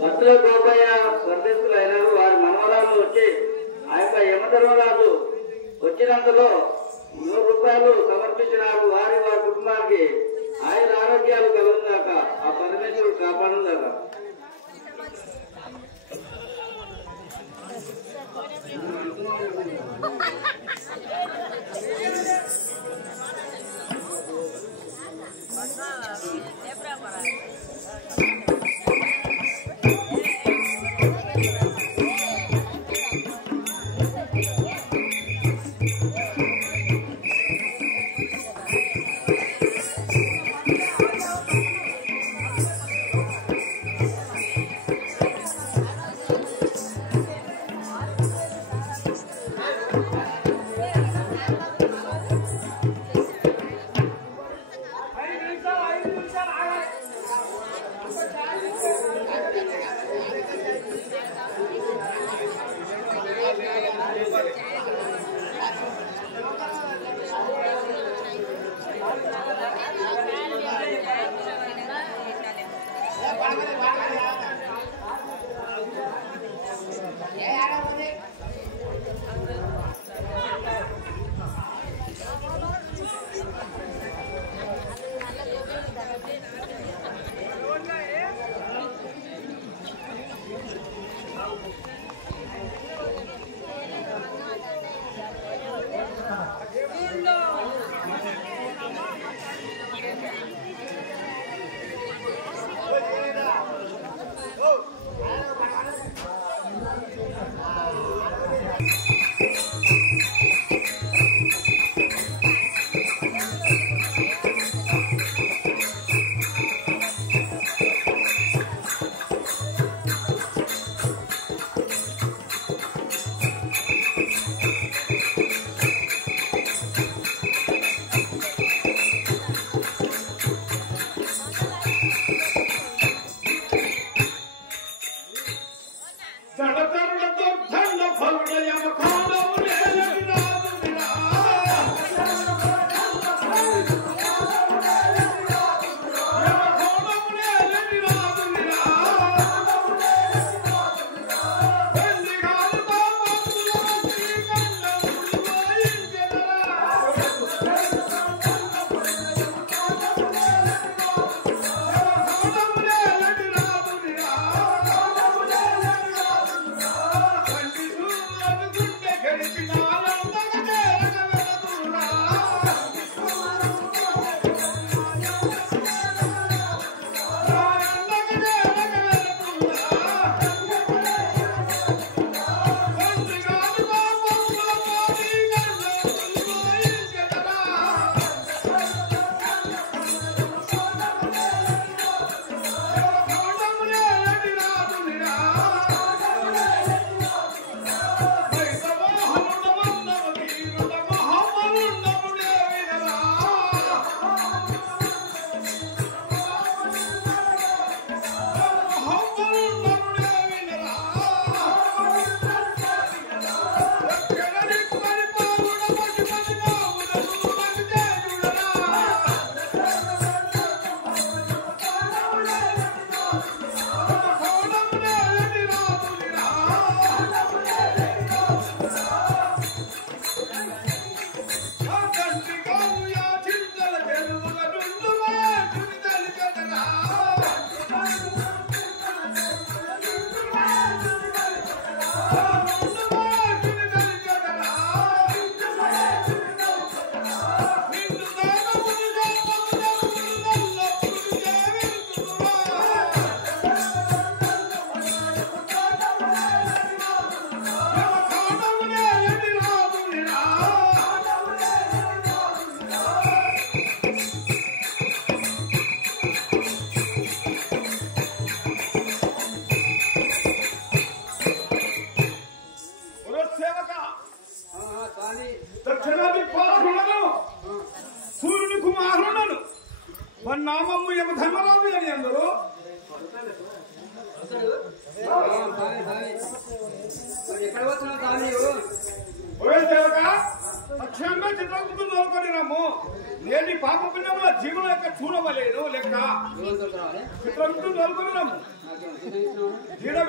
భద్ర గోపయ్య స్వర్గస్థులు అయినారు. వారి మనవరాలు వచ్చి ఆ యొక్క యమధర్మరాజు వచ్చినంతలో 100 రూపాయలు సమర్పించినారు. వారి కుటుంబానికి ఆయన ఆరోగ్యాలు కలుగుందాక ఆ పరమేశ్వరుడు కాపాడుందాక. జగతరులతో ధన్య ఫలుడయమ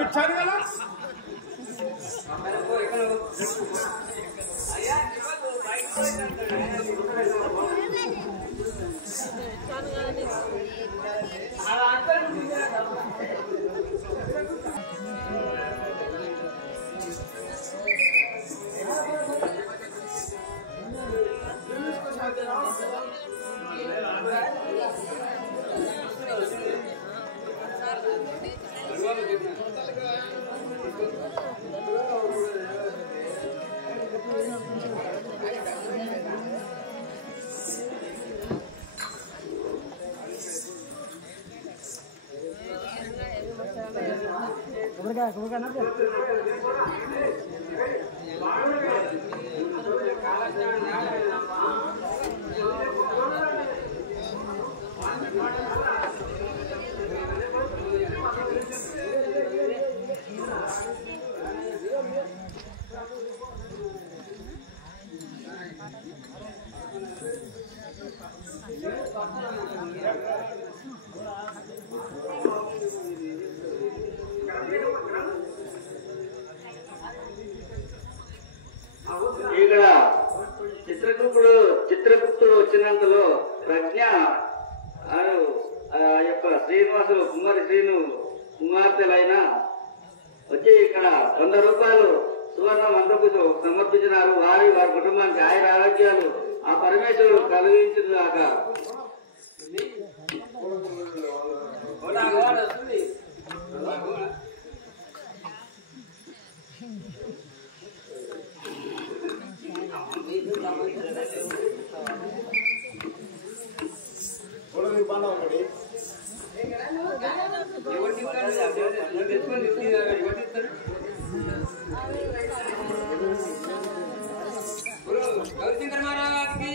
ఇచ్చాను కదా ఇక్కడ చిత్రగుప్తుడు వచ్చినందులో ప్రజ్ఞ యొక్క శ్రీనివాసులు కుమారి శ్రీను కుమార్తెలైన వచ్చి ఇక్కడ 100 రూపాయలు సువర్ణం అందకు సమర్పించినారు. వారి కుటుంబానికి ఆయుర ఆరోగ్యాలు ఆ పరమేశ్వరుడు కలిగించుగాక. गौरीशंकर महाराज की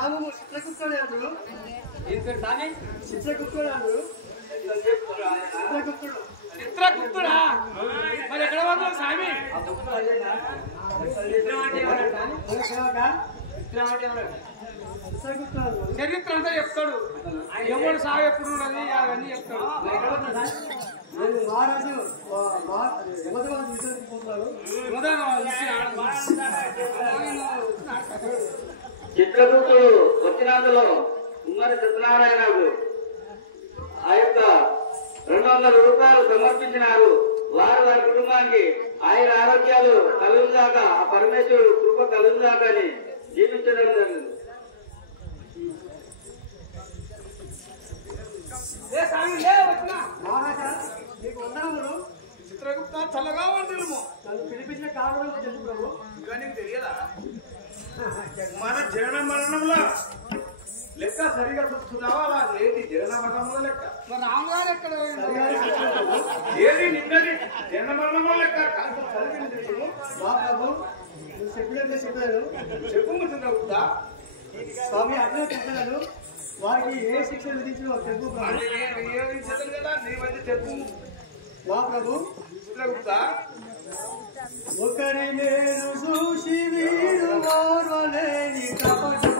నామము చిత్రగుప్తుడు అంటారు. ఏం పేరు దాని? చిత్రగుప్తుడు అంటారు. చిత్రగుప్తుడు. చిత్రగుప్తుడా? మరి ఎక్కడ పోతున్నావు స్వామి? చిత్రం అంటే ఎవరంట? చిత్రం అంటే ఎవరంట? చరిత్ర అంతా చెప్తాడు. ఎవడు సాగు ఎప్పుడు ఉన్నది అవన్నీ చెప్తాడు. నేను మహారాజు యమధర్మరాజు విషయానికి పోతున్నాను. చిత్రగుప్తుడు వచ్చినందులో కుమారి సత్యనారాయణకు ఆ యొక్క 200 రూపాయలు సమర్పించినారు. వారు వారి కుటుంబానికి ఆయన ఆరోగ్యాలు కలుగుదాకా ఆ పరమేశ్వరుడు కృప కలుగుదాకా అని జీవించడం జరిగింది. మహారాజా మీకు వందనములు. చిత్రగుప్త చల్లగా వందనము. నన్ను పిలిపించిన కారణం చెప్పు ప్రభు. ఇంకా నీకు తెలియదా? మన జనన మరణంలో లెక్క సరిగా చూస్తున్నావా? అలా ఏంటి జనన మరణంలో లెక్క? రామగారు ఎక్కడ ఏది నిన్నది జనన మరణంలో లెక్క కాదు. చదివి మా ప్రభు నువ్వు చెప్పినట్లే చెప్పాను. చెప్పు చిత్రగుప్త. స్వామి అట్లే చెప్పాను. వారికి ఏ శిక్ష విధించినో చెప్పు ప్రభు. కదా నీ మధ్య చెప్పు మా ప్రభు. చిత్రగుప్త ఒకరి నేను చూసి వీడు వారలేని కపటం.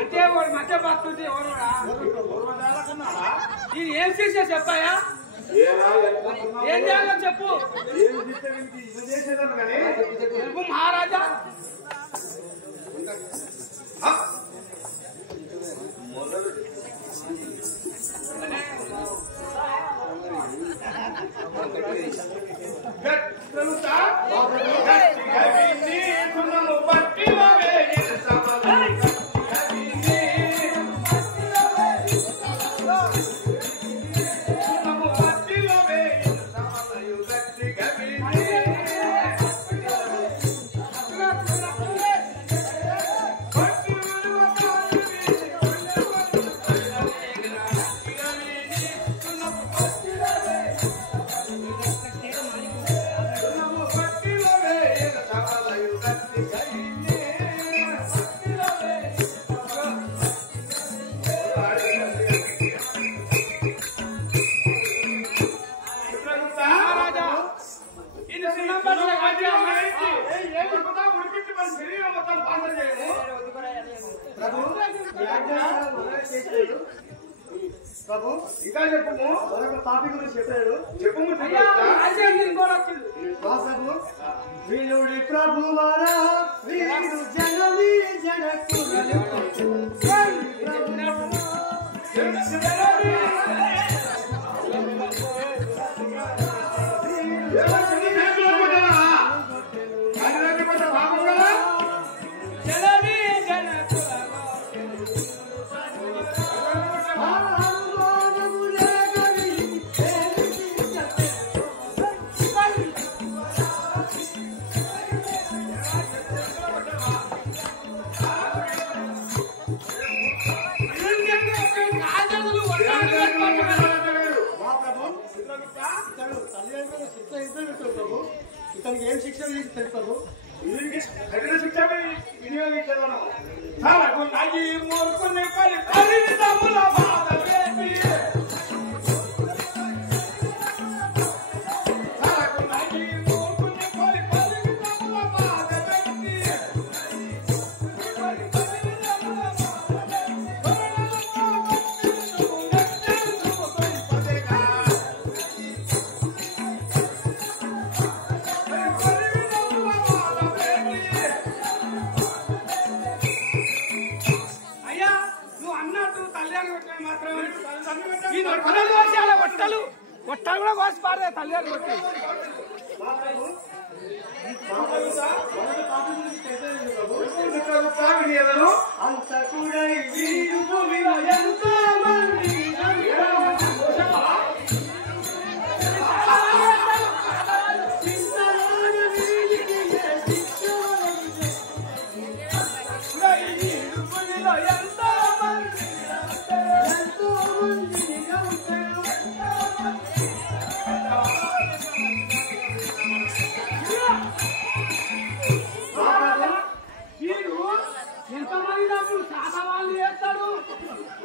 అంటే వాడు మధ్య భక్తుడు నేను ఏం చేసా చెప్పాయా? ఏం చేయాలో చెప్పు. చెప్పు మహారాజా. ప్రభు ఇంకా చెప్పు. మరొక టాపిక్ గురించి చెప్పాడు. చెప్పు ప్రభు వీరుడి ప్రభువారా వీరు జనని జనకు ఇతనికి ఏం శిక్ష తెలుసు కఠిన శిక్ష వినియోగించడం. ఒట్టలు కూడా కోసి పారే తల్లి అంత కూడా వీడు భూమిలో ఎంతో మంది ఎంతమంది డబ్బులు చాలా వాళ్ళు చేస్తాడు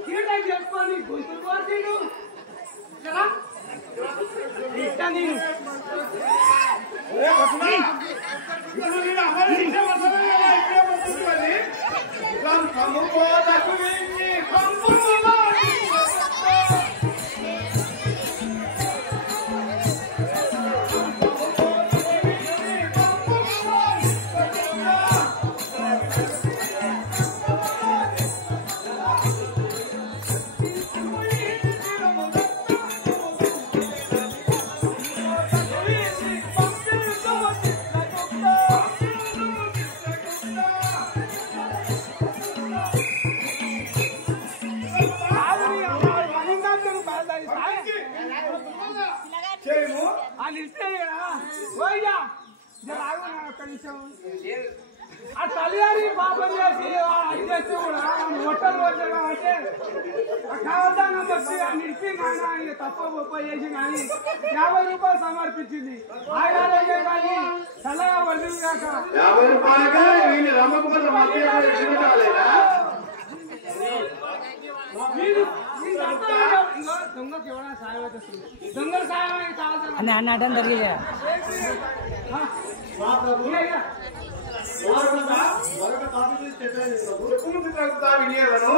కీట చేసుకొని గుంతులు కోసిండు కదా ఆ తల్లిగారి పాపం చేసి అది చేస్తే కూడా హోటల్ వచ్చాడు అంటే కావద్దాన్ని వచ్చి నిలిపి నాయన తప్ప గొప్ప చేసి కానీ 50 రూపాయలు సమర్పించింది ఆగాలే కానీ చల్లగా వదిలి కాక 50 రూపాయలుగా వీళ్ళు రమ్మకపోతే మధ్య దొంగకి ఎవరైనా సాయం అవుతుంది దొంగల సాయం అయితే కావాలి అన్న అడ్డం జరిగే మరొక టాపిక్ చెప్పాను వినియోగను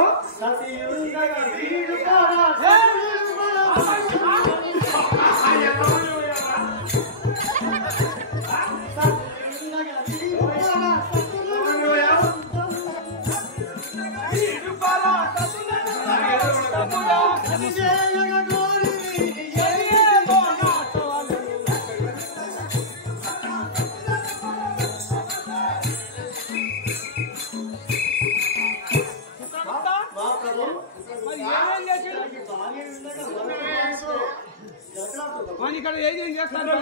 ఇక్కడ ఏం చేస్తారు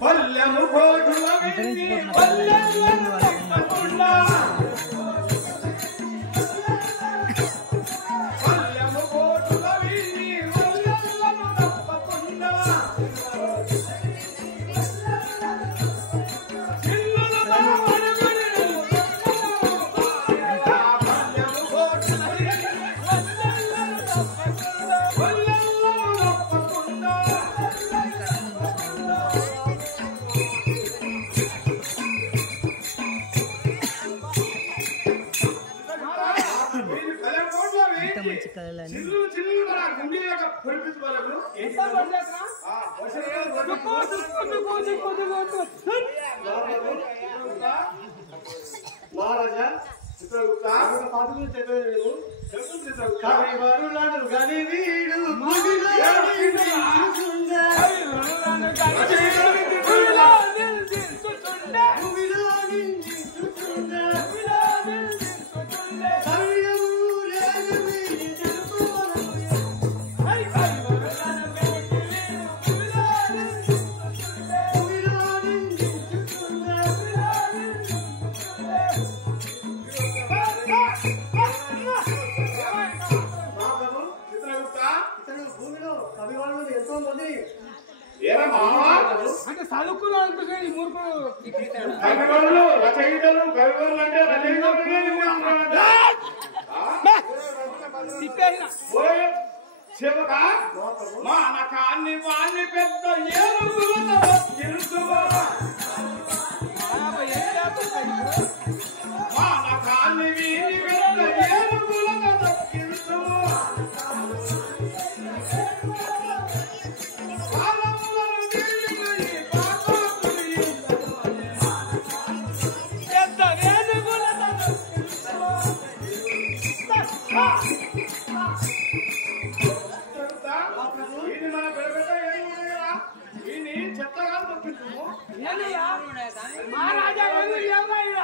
పల్లెము కోటుల వింది పల్లెము తప్పకుండా పల్లెము కోటుల వింది పల్లెము తప్పకుండా చిన్నల బావడుగుని పల్లెము కోటుల వింది పల్లెము తప్పకుండా పల్లెము తప్పకుండా మంచి కళలని మహారాజా పాఠకులు చెప్పాను కవివరులను గని వీడు ఎంతో మంది అంటే చదువుకున్న ఈ మూర్ఖుడు కవివరులు రచయితలు కవివరులు అంటే శివక మానకాన్ని వాణ్ణి పెద్ద ఏనుగుల మానకాన్ని వీని పెద్ద ఏనుగుల చెత్తగా తప్పించు మహారాజా ఏమీ లేవుగా ఇక్కడ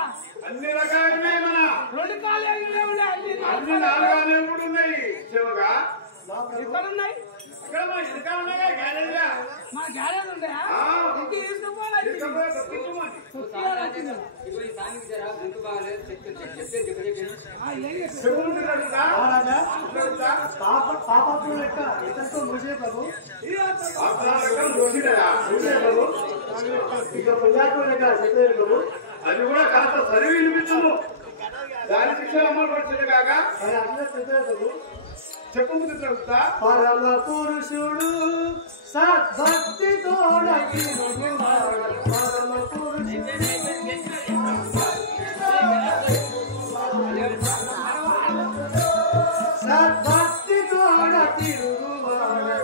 అన్ని రకాలనే మన 2 కాళ్ళు ఏమీ లేవులే అన్ని 4 కాళ్ళు కూడా ఉన్నాయి శివగా ఎక్కడ ఉన్నాయి ఇక్కడ మా ఇసుక ఉన్నాయా గ్యారేజ్లా మా గ్యారేజ్ ఉన్నాయా ఇంటికి తీసుకుపోవాలి పాపాత్మ లెక్క ఇతరుతో మోసే ప్రభు ఇక పుణ్యాత్మ లెక్క చెప్పేది ప్రభు అది కూడా కాస్త చదివి వినిపించము దాని శిక్ష అమలు పడుతుంది కాక అది అట్లా చెప్పేది ప్రభు చెప్పు తిరుగుతా పరమ పురుషుడు సద్భక్తితో పరమ పురుషుడు సద్భక్తితో తిరుగువాడు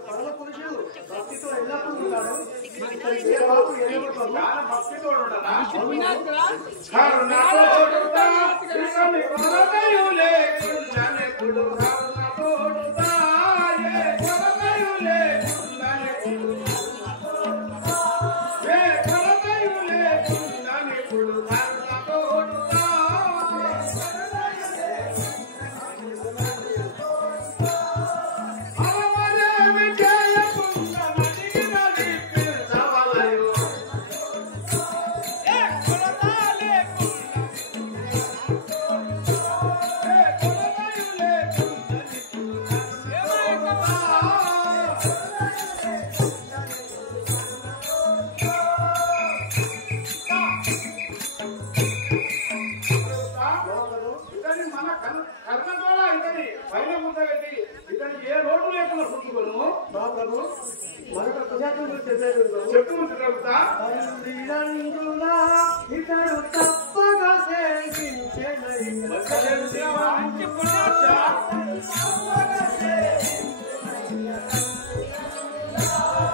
పరమ పురుషుడు మంచివాడు భక్తితో ఎల్లప్పుడూ ఉంటాడు భక్తితో ఉండదా ఇతడు తప్పగా సేవించెనయ్య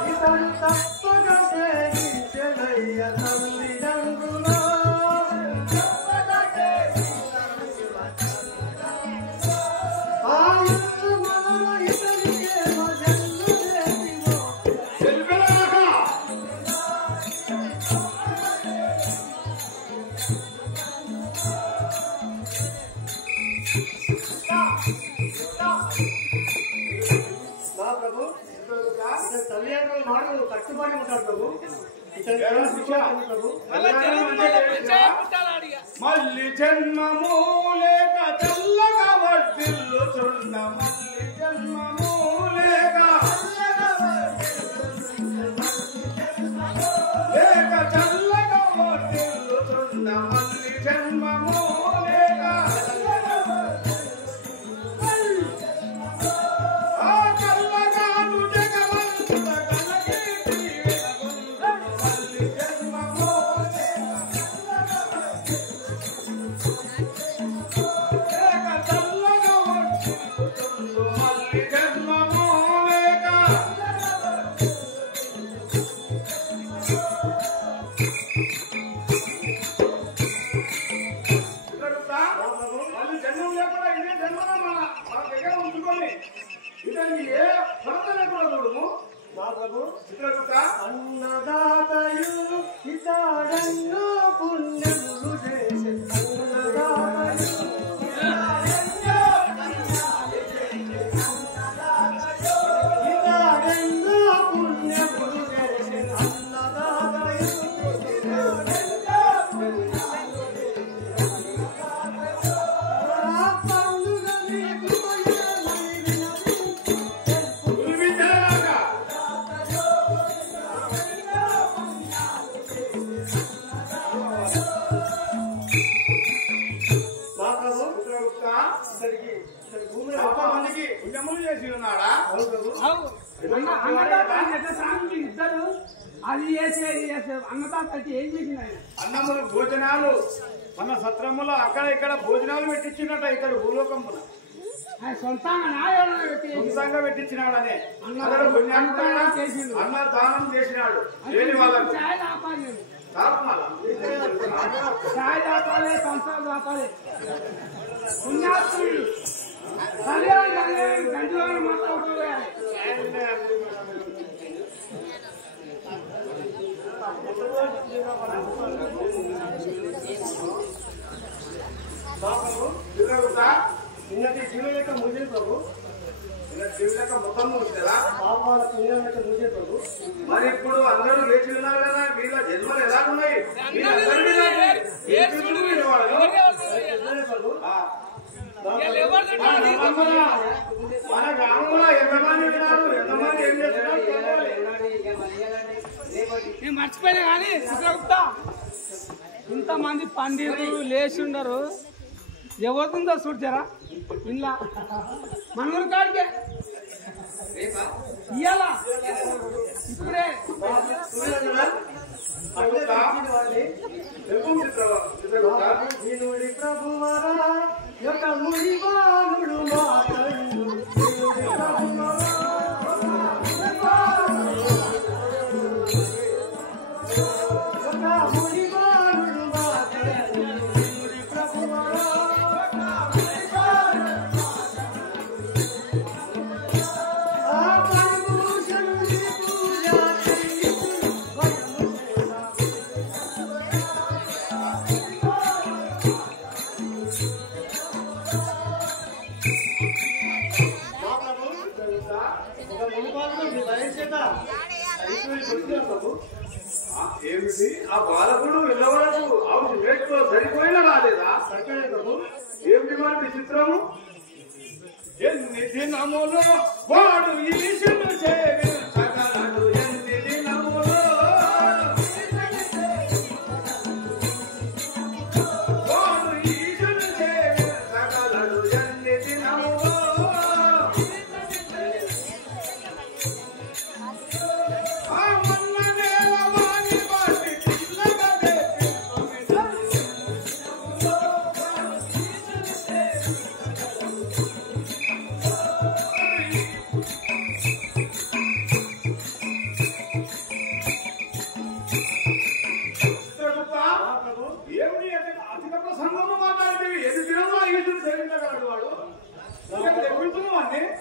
ఇతడు తప్పగా సేవించెనయ్య తల్లిదండ్రులా ఆయుష్షు మనలో ఇతనికే భజన్లు చేసివో మా ప్రభు ఇతని తల్లిదండ్రుల మాటలు కట్టుబడి ఉంటారు ప్రభు ఇతని ప్రభు మల్లి జన్మము లేక తెల్లగా వర్తిల్లుచున్న మల్లి జన్మము లేక చల్లగా వర్తిల్లుచున్న మల్లి జన్మము లేక ఆ చల్లగాను జగమంత కలగేటి మల్లి జన్మము అన్నదాతయు ఇతడెన్నో పుణ్యములు చేసే అన్నదాతయు ఇతడెన్నో పుణ్యములు చేసే అన్నదాతయు పండుగ నీకు అది చేసే అన్నదాత ఏం చేసింది ఆయన? అన్నములు భోజనాలు మన సత్రములో అక్కడ ఇక్కడ భోజనాలు పెట్టించినట్ట ఇక్కడ భూలోకమున ఆయన సొంతంగా పెట్టించినాడనే అన్న దానం చేసినాడు. లేని వాళ్ళకు ఛాయ్ ఆపాలి, ఛాయ్ ఆపాలి, సంసారం ఆపాలి. పుణ్యాత్ముడు గంటలో మాట్లాడుకోవాలి. నిన్నటి జీవుల యొక్క ముజే ప్రభు, జీవుల యొక్క మొత్తం కదా పాపాల పుణ్యం యొక్క ముజే ప్రభు. మరి ఇప్పుడు అందరూ లేచి ఉన్నారు కదా, వీళ్ళ జన్మలు ఎలా ఉన్నాయి? మన గ్రామంలో ఎంతమంది ఉన్నారు, ఎంతమంది ఏం చేస్తున్నారు? నేను మర్చిపోయినా కానీ చిత్రగుప్త ఇంతమంది పండితులు లేచి ఉండరు. ఎవరుందో చూడ్చారా ఇంట్లో మనూరు కాడికే ఇయ్యాలా ఇప్పుడే ప్రభువారా యొక్క ముడివానుడు ఏమిటి ఆ బాలకుడు వెళ్ళవరకు అవును రేట్లో సరిపోయినా రాలేదా? ఏమిటి మరి విచిత్రము? ఎన్ని దినములు వాడు ఈశును సేవించగలడు, ఎన్ని దినములు వాడు ఈశును సేవించగలడు, ఎన్ని దినములు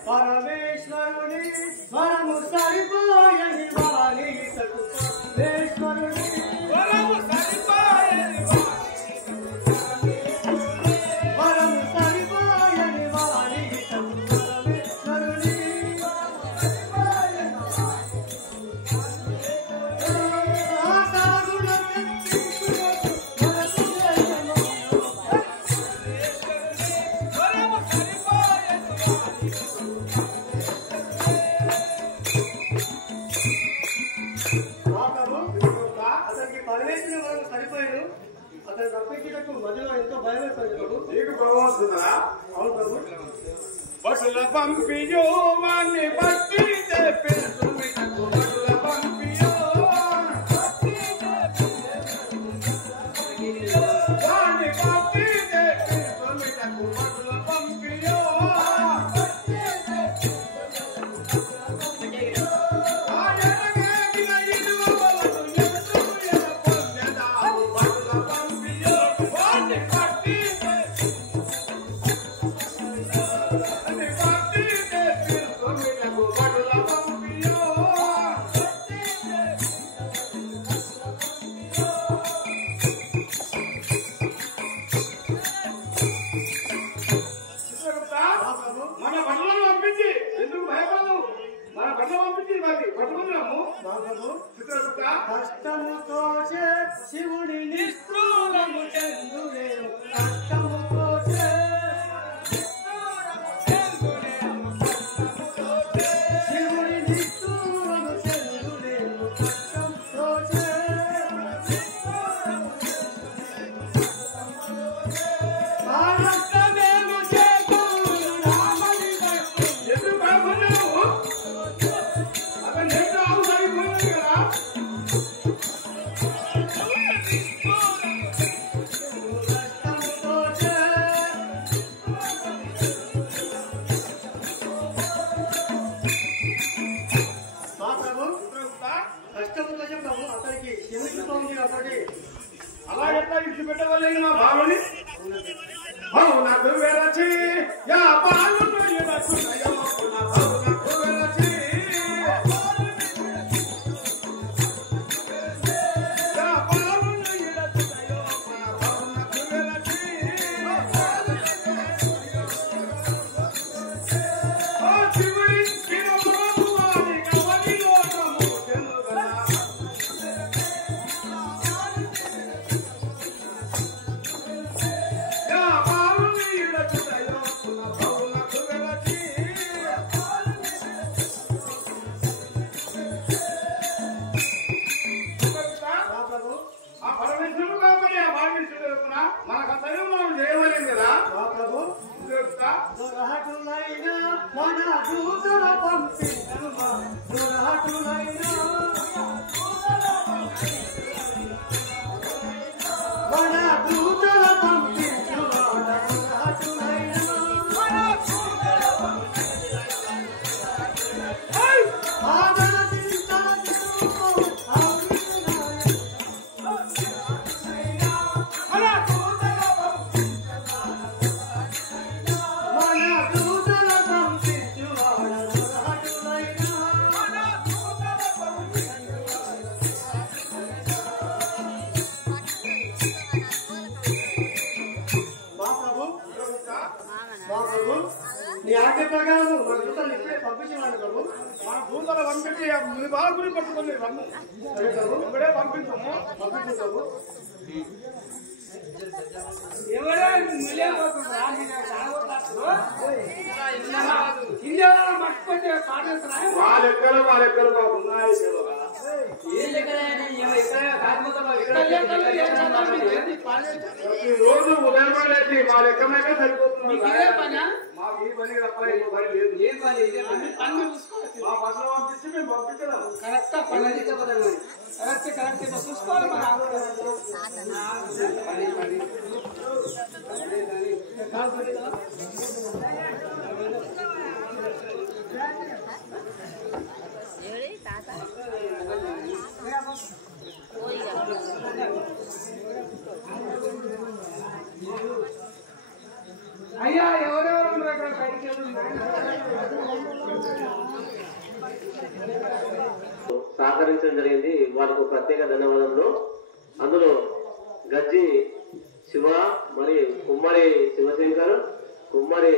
పరమేశ్వరుని వరము సరిపోయని వాణి పరమేశ్వరుని వరము సరిపోయని వాణి పరమేశ్వరుని సరిపోయాడు. అతను రప్పించటకు మధ్యలో ఎంతో భయమైపోయింది ప్రభు. నీకు భగవంతుడా? అవును ప్రభు. బటుల పంపియో వాణ్ణి బట్టి తెప్పించు మీకు, బటుల పంపియో వాణ్ణి బట్టి తెప్పించు మీకు, బటుల పంపియో మన బట్టలను పంపించి ఎందుకు భయపడదు? మన బట్టలు పంపించి మరి పట్టుకుంటున్నాము. కష్టముతో శివుడి నిష్ఠూరము చెందులేను, కష్టముతో శివుడి నిష్ఠూరము చెందులేను, కష్టంతో ఆనష్టమేము చేకూరు రామని ఎందుకు భయపడ్డావు? అక్కడ నేను సరిపోయింది కదా. క్షమించుకోండి అప్పటి అలా ఎట్లా విడిచిపెట్టవలేదు మా బావని నాకు వెరచి యా బాలును ఎడచునయో నా బావునకు వెరచి యా బాలును ఎడచునయో నా బావునకు వెరచి ఓ శివుడి కిరమోవాని గవని లోకము చెందుగల నీ ఆజ్ఞ ప్రకారం మన దూతలు ఇప్పుడే పంపించేవాడు ప్రభు. మన భూతల పంపించి మీ బాగుని పట్టుకొని రమ్ము ఇప్పుడే పంపించము పంపించు ఎవరో మిలియపోతుందా ఇండియా మర్చిపోతే పాడేస్తున్నా వాళ్ళెక్కలు మాకున్నాయి రోజు ఉదయం లేచి మా లెక్కమైనా సరిపోతుంది మాకు ఈ పని తప్ప ఇంకో పని లేదు మా బస్సులో పంపించి మేము పంపించడం కరెక్ట్ చూసుకోవాలి అయ్యా ఎవరెవరు ఉన్నారు అక్కడ బయటికి సహకరించడం జరిగింది. వాళ్ళకు ప్రత్యేక ధన్యవాదములు. అందులో గజ్జి శివ, మరి కుమ్మరి శివశంకర్, కుమ్మరి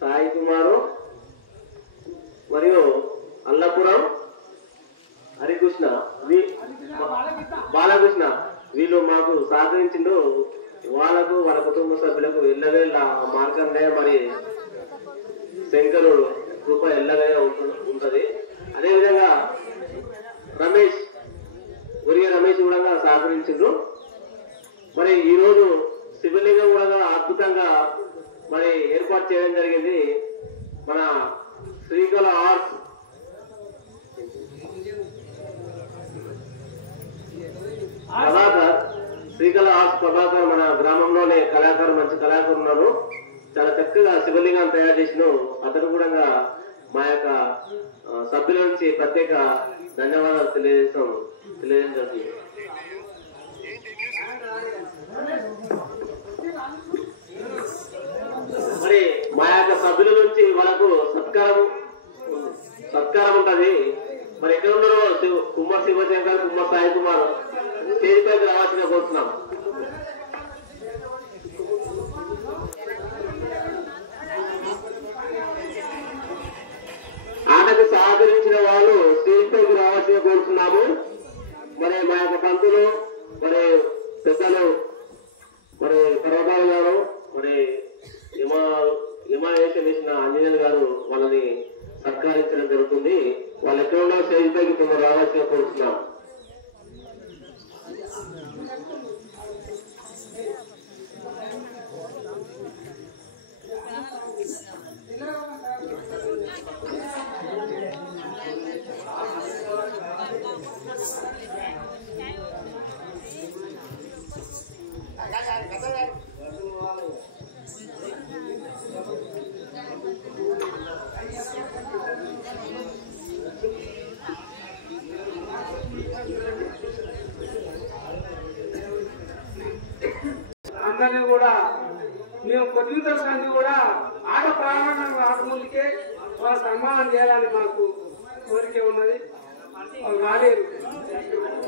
సాయి కుమారు, మరియు అల్లపురం హరికృష్ణ, బాలకృష్ణ వీళ్ళు మాకు సహకరించిండు. వాళ్ళకు వాళ్ళ కుటుంబ సభ్యులకు ఎల్లవేళ్ళ మార్కండే మరి శంకరుడు కృప ఎల్లవేళ ఉంటది. అదేవిధంగా రమేష్ కూడా సహకరించిండ్రు. మరి ఈరోజు శివలింగం కూడా అద్భుతంగా మరి ఏర్పాటు చేయడం జరిగింది. మన శ్రీకళ ఆర్ట్స్ ప్రభాకర్, శ్రీకళ ఆర్ట్స్ ప్రభాకర్ మన గ్రామంలోనే కళాకారు, మంచి కళాకారు ఉన్నారు. చాలా చక్కగా శివలింగాన్ని తయారు చేసిన అతను కూడా మా యొక్క సభ్యుల నుంచి ప్రత్యేక ధన్యవాదాలు తెలియజేయడం జరిగింది. మరి మా యొక్క సభ్యుల నుంచి వాళ్ళకు సత్కారం ఉంటది. మరి ఎక్కడ ఉన్నారో కుమ్మర్ శివశంకర్, కుమ్మర్ సాయి కుమార్ స్టేజ్ పైకి రావాల్సిందిగా కోరుతున్నాం. ఆటకు సహకరించిన వాళ్ళు స్టేజ్ పైకి రావాల్సిందిగా కోరుతున్నాము. మరి మా యొక్క పంతులు, మరి పెద్దలు, మరి పర్వతాలు గారు, మరి హిమావేశం వేసిన ఆంజనేయులు గారు వాళ్ళని సత్కరించడం జరుగుతుంది. వాళ్ళు ఎక్కడ ఉన్నా స్టేజ్ పైకి కొందరు రావాల్సిందిగా కోరుతున్నాం. అందరినీ కూడా మేము కొద్దిగా సంది కూడా ఆట ప్రారంభం రాకముందుకే వాళ్ళ సన్మానం చేయాలని మాకు కోరిక ఉన్నది. వాళ్ళు రాలేదు.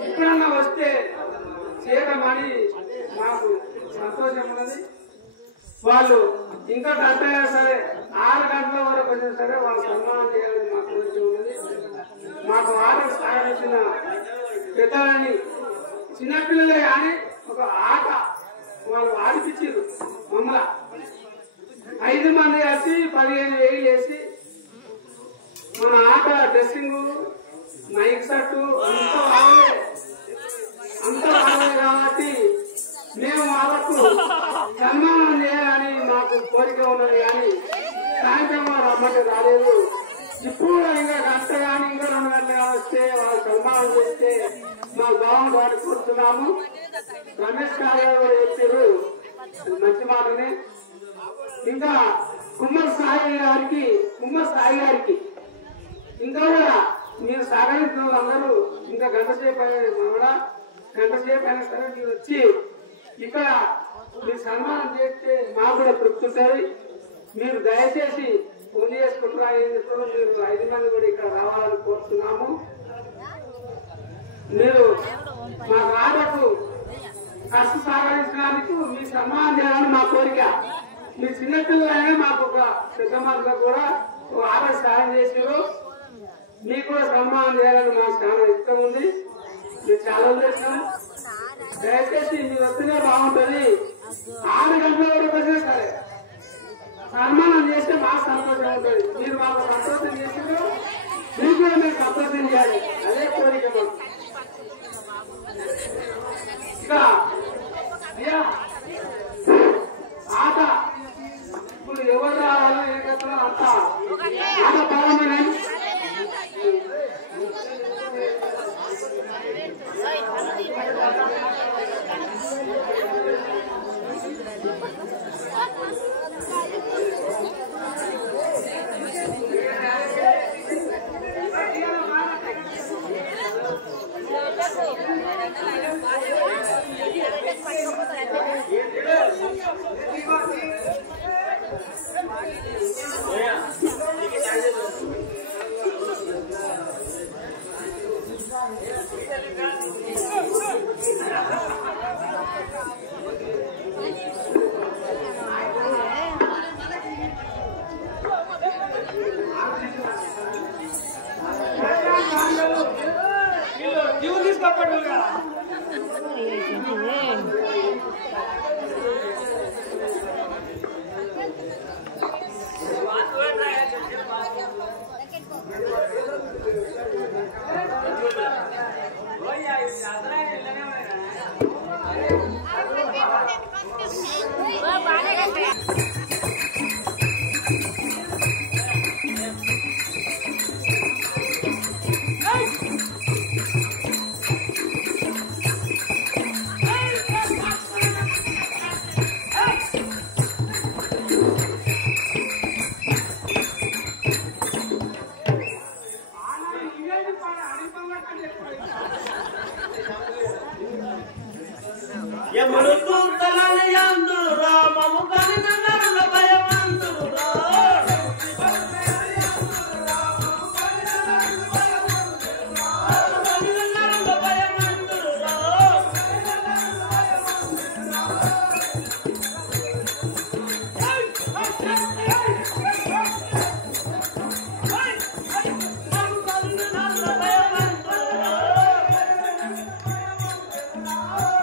ఎప్పుడన్నా వస్తే చేయడమని మాకు సంతోషం ఉన్నది. వాళ్ళు ఇంకా డబ్బైనా సరే 6 గంటల వరకు వచ్చినా సరే వాళ్ళు సన్మానం చేయాలని మాకు కోరిక ఉన్నది. మాకు ఆటకు సహకరించిన పెద్దలని చిన్నపిల్లలే కానీ ఒక ఆట వాళ్ళు ఆడిపించారు. మమ్మల్ని 5 మంది కలిసి 15,000 వేసి మన ఆట డ్రెస్సింగ్ మైక్ షర్టు అంత బాగా కాబట్టి మేము వాళ్ళకు సన్మానం చేయాలని మాకు కోరిక ఉన్నది. కానీ సాయంత్రం రమ్మంటే రాలేదు. ఇప్పుడు ఇంకా గంట కానీ ఇంకా 2 గంటలు వస్తే వాళ్ళు సన్మానం చేస్తే మాకు బాగుంటుందని కోరుతున్నాము. రమేష్ గారు కూడా చెప్పారు మంచి మాటనే. ఇంకా కుమ్మర్ సాయి గారికి ఇంకా కూడా మీరు సహకరించిన వాళ్ళందరూ ఇంకా గంట సేపు అయినా సరే మీరు వచ్చి ఇక్కడ మీరు సన్మానం చేస్తే మాకు కూడా తృప్తి ఉంటుంది. మీరు దయచేసి ఫోన్ చేసుకుంటారా మీరు 5 మంది కూడా ఇక్కడ రావాలని కోరుతున్నాము. మీరు మా రాజకు కష్ట సహకరించడానికి మీ సన్మానం చేయాలని మా కోరిక. మీ చిన్నపిల్లలైనా మాకు ఒక పెద్ద మందిలో కూడా ఆరోగ్య సహాయం చేసారు. మీకు కూడా సన్మానం చేయాలని మాకు చాలా ఇష్టం ఉంది. మీరు చాలా చేసినాం. దయచేసి మీరు వస్తేనే బాగుంటుంది. 6 గంటల వరకు వచ్చినా సరే సన్మానం చేస్తే మాకు సంతోషం ఉంటుంది. మీరు మాకు సంతోషం చేసారు, మీకు కూడా మీరు సంతోషం చేయాలి. అదే కోరిక మాకు. ఇక అయ్యా ఆట ఇప్పుడు ఎవరు రావాలో ఏకత్వం అంతా ఆట ప్రారంభమే.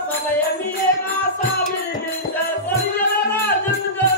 సమయమియే నా సామి నింద కొరియల రాజుగా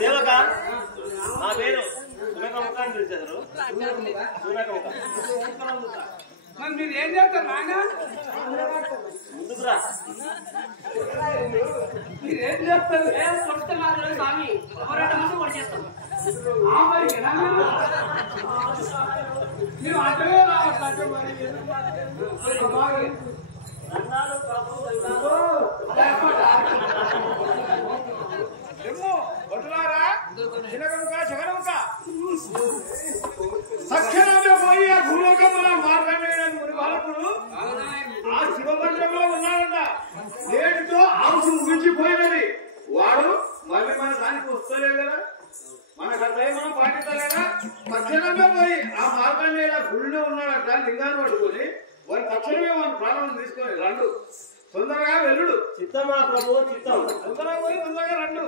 దేవక నా పేరు సునకముఖ అని పిలిచారు. సునకముఖ మరి మీరు ఏం చేస్తారు నాయన? ముందుకురా. మీరేం చేస్తారు? స్వామి మీరు అడ్డమే రావట్లేదు. వదులారా చినకముక శగనముక సఖ్యమే పోయి ఆ భూలోకముల మార్గమైన ముని బాలకుడు ఆ శివమందిరంలో ఉన్నాడంట. నేటితో ఆవుసు ముగించిపోయినది. వాడు మళ్ళీ మన దానికి వస్తలే కదా, మన కథ మనం పాటించలేదా? తక్షణమే పోయి ఆ మార్గమైన గుడిలో ఉన్నాడట. లింగాన్ని పట్టుకొని వారి తక్షణమే మన ప్రాణం తీసుకొని రండు, తొందరగా వెల్లుడు. చిత్తమా ప్రభు చిత్తం. తొందరగా పోయి తొందరగా రండు.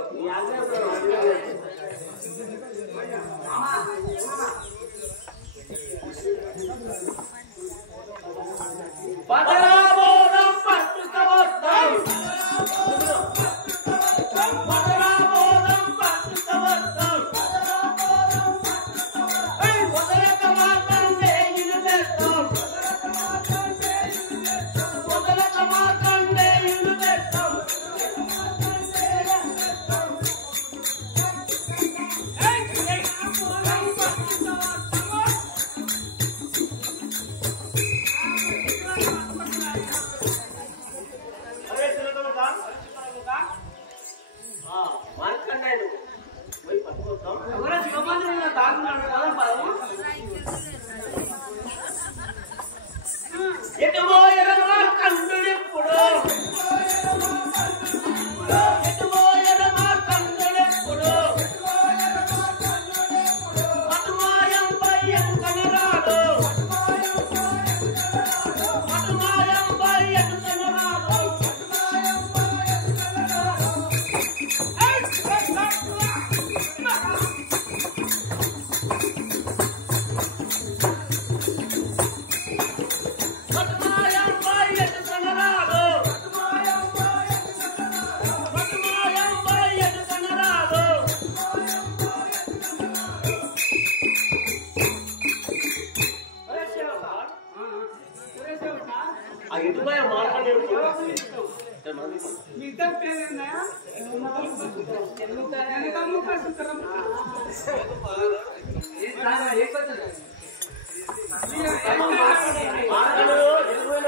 మీ ఇద్దరు పేరు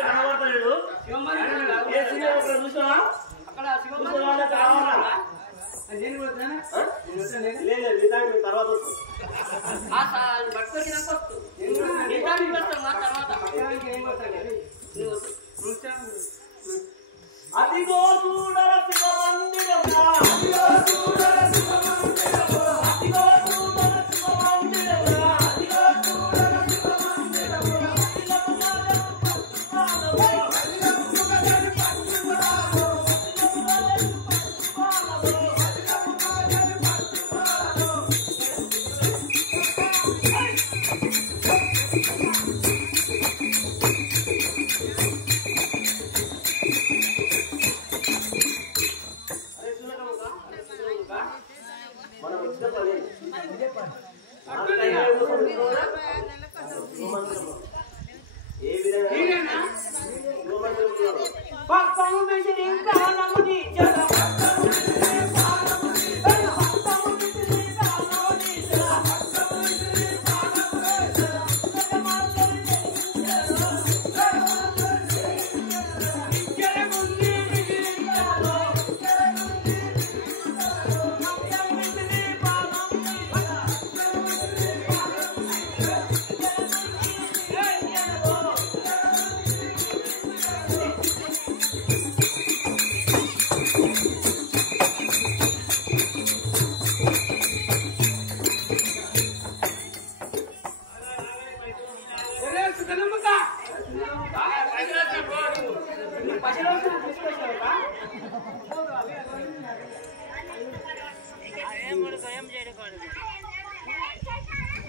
కనబడతలేదు. చూసినా లేదు తర్వాత అదిగో చూడర శివ మందిరమా, అదిగో చూడర శివ మందిరమా, అదిగో చూడర శివ మందిరమా, అదిగో చూడర శివ మందిరమా,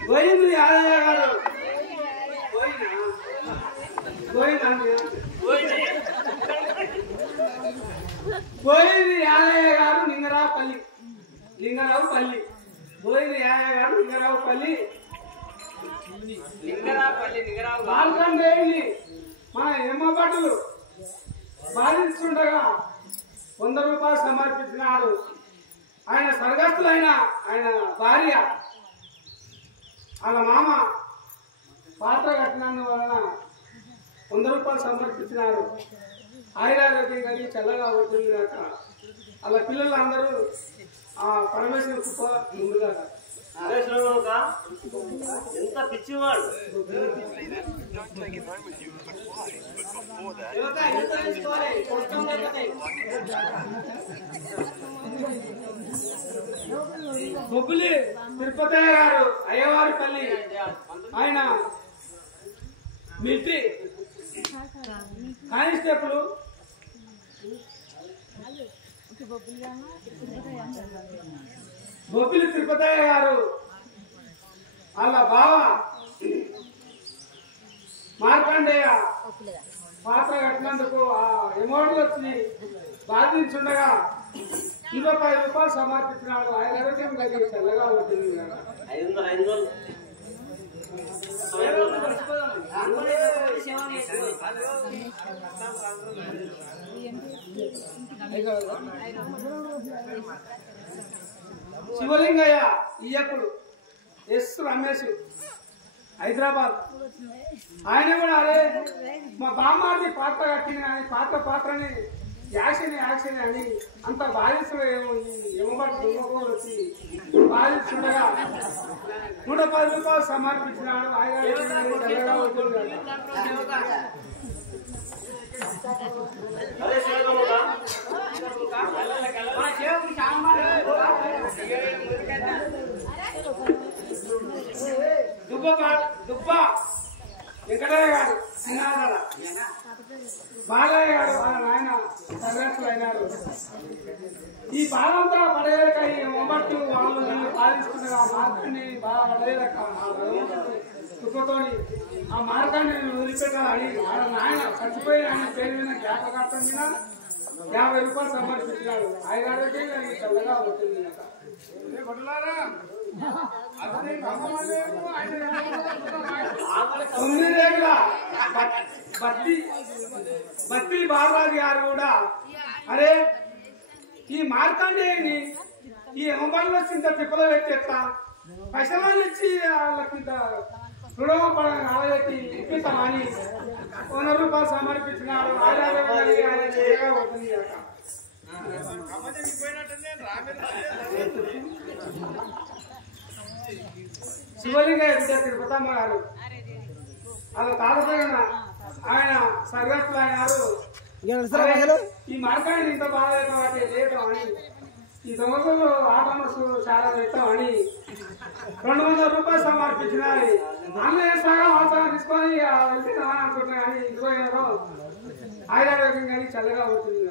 పోయింది యాదయ్య గారు పోయింది యాదయ్య గారు లింగరావుపల్లి పోయింది యాదయ్య గారు లింగరావుపల్లి పాల్గొండేవి మన ఎమ్మబట్టులు బాధిస్తుండగా 100 రూపాయలు సమర్పించినాడు. ఆయన స్వర్గస్థులైన ఆయన భార్య వాళ్ళ మామ పాత్ర కట్టినందు వలన 100 రూపాయలు సమర్పించినారు. ఆయురారోగ్యం కలిగి చల్లగా ఉంటుంది కాక వాళ్ళ పిల్లలు అందరూ ఆ పరమేశ్వర కృప ముందుగా ఎంత పిచ్చివాడు. బొబ్బిలి తిరుపతయ్య గారు అయ్యవారిపల్లి ఆయన మిలిటరీ కానిస్టేబుల్ బొబ్బిలి తిరుపతయ్య గారు వాళ్ళ బావ మార్కండేయ పాత్ర కట్టినందుకు ఆ అమౌంట్ వచ్చి బాధించుండగా 110 రూపాయలు సమర్పించినాడు. ఆయన ఆరోగ్యం కలిగి చల్లగా ఉంటుంది. 500 శివలింగయ్య ఇయ్యకుడు ఎస్ రమేష్ హైదరాబాద్. ఆయన కూడా అరే మా బామ్మాది పాత్ర కట్టిన కానీ పాత్రని యాక్షన్ అని అంత బాధిస్తుడు ఏమబట్టి వచ్చి బాధిస్తుండగా 110 రూపాయలు సమర్పించినాడు. ఆయన దుబ్బ వెంకటయ్య గారు సినాదల బాలయ్య గారు వాళ్ళ నాయన సర్వేశ్వరు అయినారు. ఈ బాలంతా పడేయక ఈ మొబట్టు వాళ్ళు పాలిస్తున్నారు. ఆ మార్గాన్ని బాగా పడేయక దుఃఖతోని ఆ మార్గాన్ని వదిలిపెట్టాలని వాళ్ళ నాయన చచ్చిపోయి ఆయన పేరు మీద జ్ఞాపకార్థం మీద 50 రూపాయలు సమర్పించినాడు. ఆయన చల్లగా ఉంటుంది. తొమ్మిదేళ్ళ బత్తి బాలరాజు గారు కూడా అరే ఈ మార్కండేయుని ఈ ఎమ్మబడిలో చింత తిప్పలో పెట్టేస్తా పైసలు ఇచ్చి వాళ్ళకింత రుణపడని ఆలయకి ఇప్పిస్తామని 100 రూపాయలు సమర్పించినాడు. శివలింగయ్య బిడ్డ తిరుపతమ్మ గారు వాళ్ళ తాతపైన ఆయన సర్వేశ్వరు అయినారు. ఈ మార్గాన్ని ఇంత బాగా చేయటం అని ఈ దొంగలు ఆటమసు చాలా పెట్టాం అని 200 రూపాయలు సమర్పించినారు. అన్నీ సగం అవసరం తీసుకొని వెళ్తున్నామని అనుకుంటున్నా కానీ 20 ఆయురారోగ్యం కానీ చల్లగా అవుతుంది.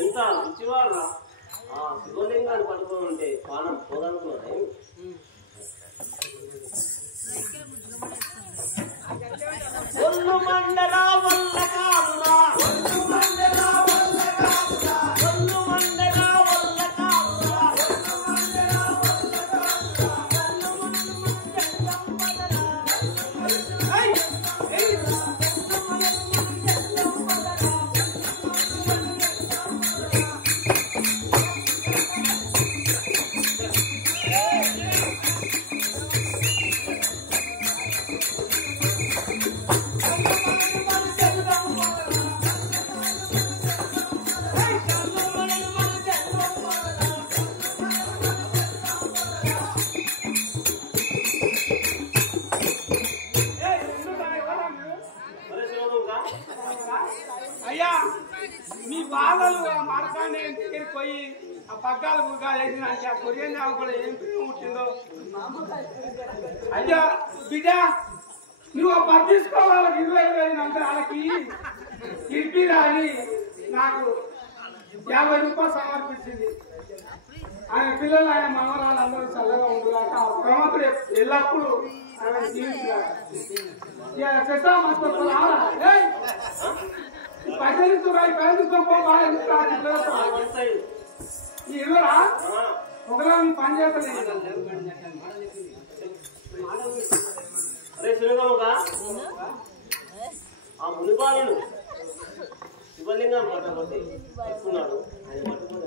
ఎంత పిచ్చివాడు. శివలింగాన్ని పట్టుకొని ఉంటే పానం పోదనుకున్నాడు. ఒళ్ళు మండల వల్ల కాదురా, ఒళ్ళు మండల వల్ల కాదురా, ఒళ్ళు మండల వల్ల కాదురా, ఒళ్ళు మండల వల్ల కాదురా, ఒళ్ళు అయ్యా మీ బాధలు ఆ మార్గాన్ని దగ్గరికి పోయి ఆ పగ్గాలు బుగ్గాలు వేసిన ఆ కొరియన్ కూడా ఏం పుట్టిందో అయ్యా బిడ్డ నువ్వు పది తీసుకో, వాళ్ళకి 20,000 అంటే వాళ్ళకి ఇప్పి రాని నాకు 50 రూపాయలు సమర్పించింది. ఆయన పిల్లలు ఆయన మనవరాలు అందరూ చల్లగా ఉంటున్నాక భగవంతుడు ఎల్లప్పుడూ ఆయన జీవించారు. చెప్తా ఈ ఇరువురా ఒకలా పని చేస్తలేదు. అరే శివగముగా ఆ మునిపాలను శివలింగం పట్టకపోతే పట్టుకున్నాడు. ఆయన పట్టుకుంటే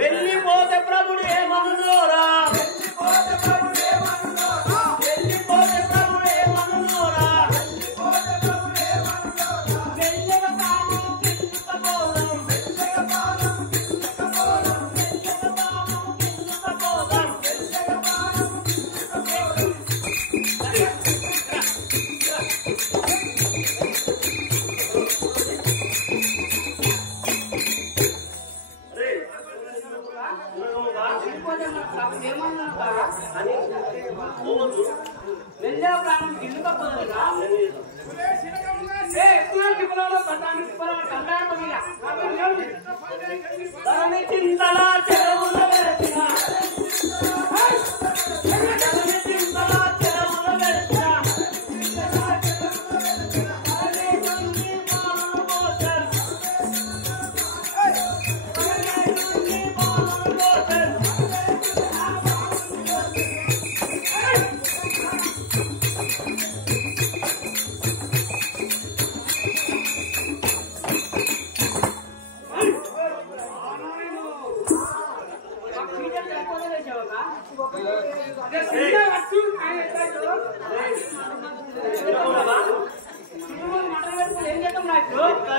వెళ్ళిపోతే ప్రభుడు ఏమనురా, వెళ్ళిపోతే ప్రభుడు ఏమనురా, వెళ్ళిపోతే ప్రభుడు ఏమనురా, వెళ్ళిపోతే ప్రభుడు ఏమనురా, వెళ్ళగ పానం కిందపోదాం, వెళ్ళగ పానం కిందపోదాం, వెళ్ళగ పానం కిందపోదాం, వెళ్ళగ పానం కిందపోదాం. వెళ్ళే ప్రాణం గిల్లుకపోతుందా? చింతల చెరువుల వెలిసిన, చింతల చెరువుల వెలిసిన,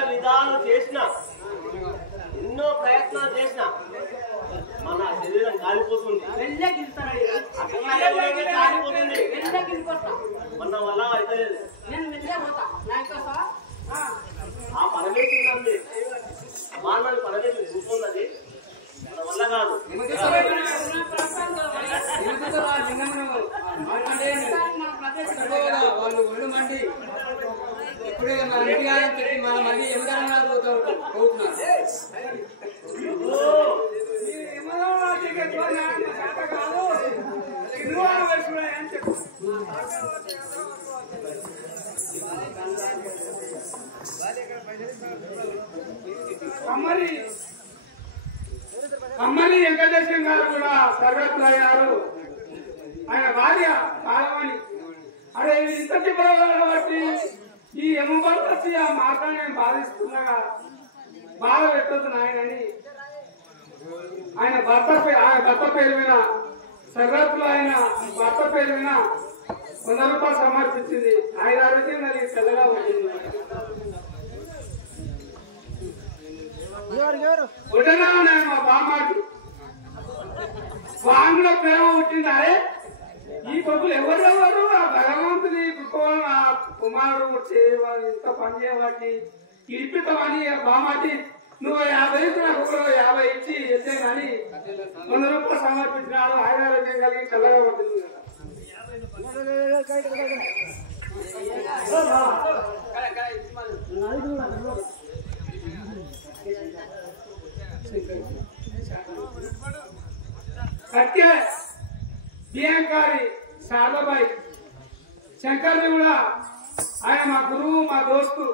విధానం చేసిన, ఎన్నో ప్రయత్నాలు చేసిన మన శరీరం కాలిపోతుంది, కాలిపోతుంది, మన వల్ల అయితలేదు. ఆ పరమేశ్వరుడు మానవుని పరమేశ్వరుడు చూస్తున్నది మన వల్ల కాదు. వాళ్ళు ఒళ్ళు మండి ఇప్పుడే మన ఇంటిగానే పెట్టి మన మళ్ళీ ఎముదన్నా పోతున్నారు. అమ్మని వెంకటేశ్వర గారు కూడా సర్వత్రయ్యారు. ఆయన భార్య కాలమని అదే ఇంతటి బట్టి ఈ ఎమ్మబడి వచ్చి ఆ మాట నేను బాధిస్తుండగా బాధ పెట్టదు నాయనని ఆయన భర్త పేరు మీద సర్వత్లో ఆయన భర్త పేరు మీద 100 రూపాయలు సమర్పించింది. ఆయన ఆరోగ్యం అది చల్లగా వచ్చింది. ఉడనా మా బామ్మకి బాంగ్లో ప్రేమ పుట్టింది. అరే ఈ కొడుకులు ఎవరెవరు ఆ భగవంతుని ఆ కుమారుడు వచ్చి ఇంత పని చేయబట్టి ఇడిపితామని బామ్మటి నువ్వు 50 నాకు 50 ఇచ్చి వెళ్తే కానీ 100 రూపాయలు సమర్పించినాడు. ఆయన ఆరోగ్యం కలిగి చల్లగా పడుతుంది. సత్య బియ్యంకారి శారదాబాయి శంకర్ని కూడా ఆయన మా గురువు మా దోస్తు.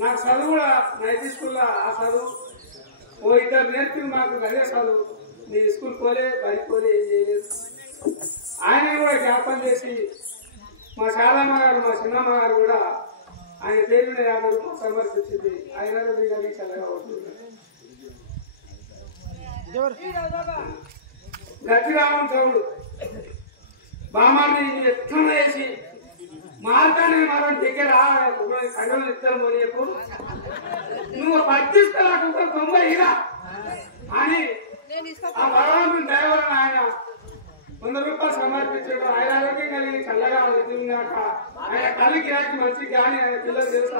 నాకు చదువు కూడా నైతి స్కూల్లో ఆ చదువు ఓ 2 నేర్పింది మాకు. అదే చదువు నీ స్కూల్ పోలే బయట పోలే ఏం చేయలేదు. ఆయన కూడా జ్ఞాపకం చేసి మా శారదమ్మ గారు మా చిన్నమ్మ గారు కూడా ఆయన పేరు మీద 50 రూపాయలు సమర్పించింది. ఆయన కలిగి చల్లగా అవుతుంది. గట్టిరామం చౌడు బామాన్ని ఎట్లా వేసి మార్గాన్ని మనం దగ్గర కళ్ళు ఇస్తారు మోనియకు నువ్వు 90 ఇరా అని ఆ భగవంతుని దయవల్ల ఆయన 100 రూపాయలు సమర్పించాడు. ఆయన ఆరోగ్యం కలిగి చల్లగా వచ్చిందాక ఆయన కళ్ళు గిరాకి మంచి కానీ ఆయన పిల్లలు తెలుసు.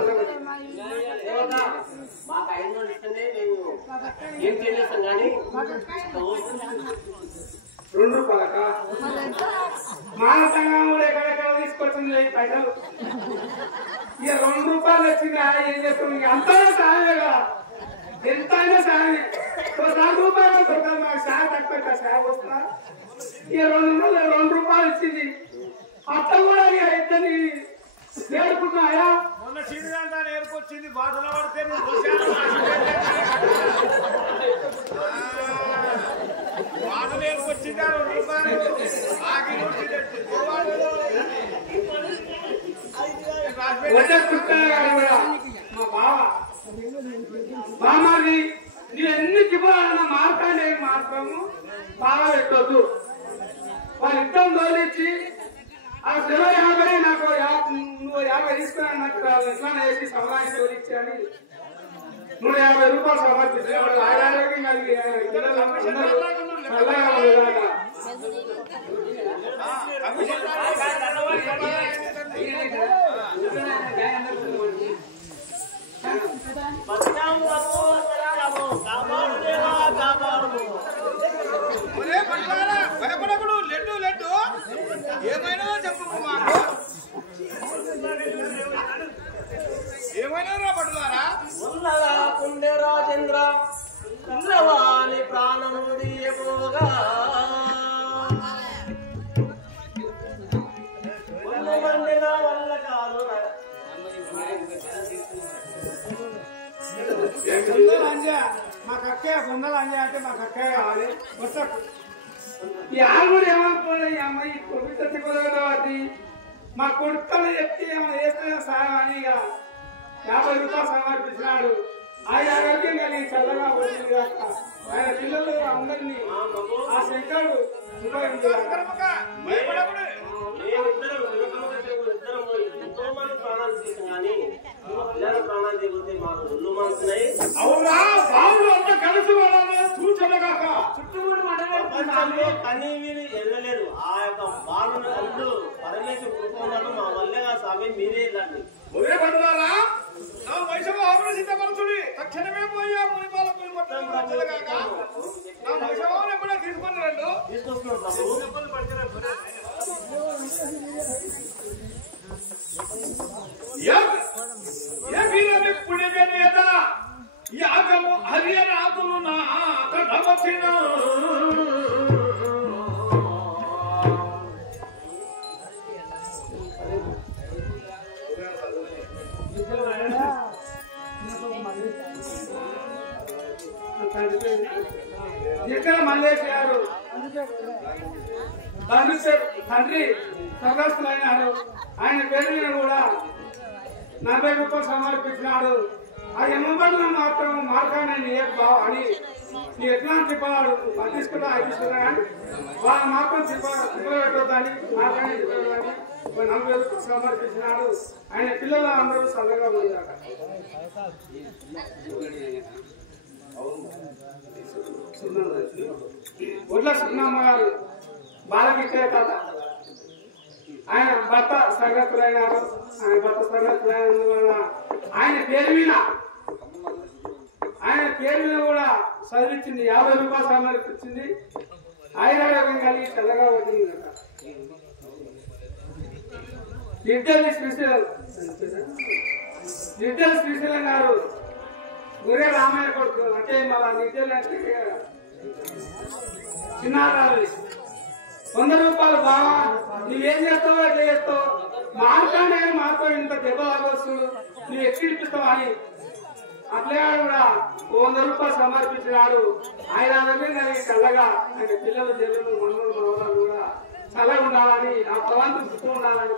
మాకు 500 ఇస్తేనే మేము ఏం చేస్తాం కానీ ₹2 మానసంగా కూడా ఎక్కడెక్కడ తీసుకొచ్చింది ఈ పైసలు. ఇక ₹2 వచ్చిందా ఏం చేస్తాం? ఇక అంతా సాయమే కదా, ఎంత అయినా సాయమే. ₹4 దొరకదు, మాకు సాయ తక్కువ సాయ వస్తున్నా. ఇక ₹2 ఇచ్చింది. అత్త కూడా ఇక ఇద్దరిని నేర్పుతున్నాయా? మొన్న సీనిగంట నేర్కొచ్చింది బాటలో పడితే బాట నేర్కొచ్చింది మా బావ బామాది నీ ఎన్ని కిపోవాలన్నా మార్కాండే మాత్రము బాగా పెట్టొద్దు. వాళ్ళిద్దరం తోలిచ్చి ఆ 50 నాకు నువ్వు 50 తీసుకున్నా నాకు ఎట్లా వేసి సమరానికి తోలిచ్చాని ₹150 సమర్పించాడు. ఆరోగ్యం కలిగి భయపడకుడు లెడ్డు లెడ్డు ఏమైనా చెప్పు మాకు ఏమైనా రా పట్టుదారా ఉన్నదా కుండే రాజేంద్ర ఉన్నవాని ప్రాణము తీయపోగా మందిన వల్ల కాదు మాకు అక్కే బొందలు అంజా అంటే మాకు అక్కే కావాలి. వస్తా ఈ ఆరుగురు ఏమనుకోండి, ఈ అమ్మాయి కొడుకు కుదరదు. మా కొడుకుని చెప్తే ఏమైనా చేస్తే సాయం అని ఇక ₹50 సమర్పించినాడు. ఆయన ఆరోగ్యం కలిగి చల్లగా వచ్చింది కాక ఆయన పిల్లలు అందరినీ ఆ శంకరుడు భయపడకుడు ఎంతో మంది ప్రాణాలు తీసాం కానీ పిల్లల ప్రాణాలు తీయకపోతే మాకు ఒళ్ళు మనసున్నాయి. అవునా బావులు అంతా కలిసి వాళ్ళని చూచలేగాక ప్రపంచంలో కనీ వీరు ఎదగలేరు. ఆ యొక్క బాలుని అందరూ పరమేశ్వరు కూర్చున్నాడు. మా వల్లగా స్వామి మీరే ఇలాంటి ఒరే పట్టుదారా నా వైశవ సిద్ధపరచుడి తక్షణమే పోయా మునిపాలకు పట్టలేగాక నా వైశవాన్ని ఎప్పుడో తీసుకొని రండు తీసుకొస్తున్నాం ప్రభు. యాగము హరియరాతులు నా కడవచ్చిన ఇక్కడ మల్లేష్ గారు తండ్రి స్వర్గస్థులైనారు. ఆయన పేరు మీద కూడా ₹40 సమర్పించినాడు. ఆ ఎమ్మబడిన మాత్రం మార్కాన్ని ఏ బావ అని నీ ఎట్లాంటి తిప్పవాడు తీసుకుంటా తీసుకున్నా కానీ వాళ్ళ మాత్రం తిప్పబెట్టొద్దని మార్కాన్ని తిప్పని ₹40 సమర్పించినాడు. ఆయన పిల్లలు అందరూ చల్లగా ఉన్నారు. ఒడ్ల సున్నమ్మ గారు బాలకిచ్చే తాత ఆయన భర్త సంగతులైనారు. ఆయన భర్త సంగతులైన వల్ల ఆయన పేరు మీద కూడా చదివించింది. ₹50 సమర్పించింది. ఆయుర్వేదం కలిగి చల్లగా వచ్చింది. నిర్జల్ శ్రీశైలం గారు గురే రామయ్య కొడుకు అంటే మళ్ళా నిర్జల్ అంటే చిన్నారాలు ₹100 బావా నువ్వేం చేస్తావో ఎట్లా చేస్తావు మార్కాండే మాత్రం ఇంత దెబ్బ లాగొచ్చు నువ్వు ఎక్కిడిపిస్తావు అని అట్లే కూడా ₹100 సమర్పించినాడు. ఆయన చల్లగా ఆయన పిల్లల జల్లులు మనలు మనవరాలు కూడా చల్లగా ఉండాలని ఆ భగవంతుడు చుట్టూ ఉండాలని